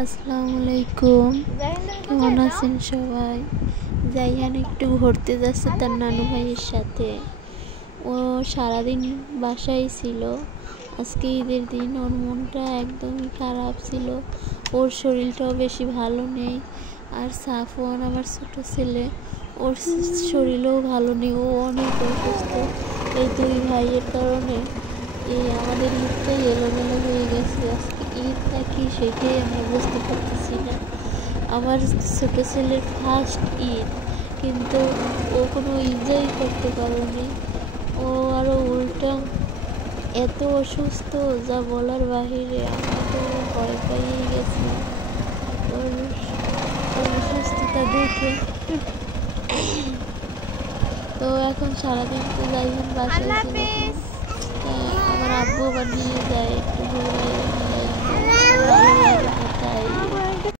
আসসালামু আলাইকুম। কেমন আছেন সবাই? জাইহান একটু ঘুরতে যাচ্ছে তার নানু ভাইয়ের সাথে। ও সারাদিন বাসায় ছিল। আজকে ঈদের দিন ওর মনটা একদমই খারাপ ছিল। ওর শরীরটাও বেশি ভালো নেই। আর সাফওয়ান আমার ছোট ছেলে, ওর শরীরও ভালো নেই, ও অনেক অসুস্থ। এই দুই ভাইয়ের কারণে আমাদের ঈদটাই এলোমেলো হয়ে গেছে। আজকে ঈদটা কি সেটাই আমি বুঝতে পারতেছি না। আমার ছোট ছেলের ফার্স্ট ঈদ, কিন্তু ও কোনো এনজয় করতে পারেনি। ও আরও উল্টা এত অসুস্থ যা বলার বাহিরে। আমি তো ভয় পেয়েই গেছি ওর অসুস্থতা দেখে। তো এখন সারাদিন তো যাই হোক বাসায় ছিল। আমার আব্বু আবার নিয়ে যায় একটু ঘুরাই নিয়ে আসবে।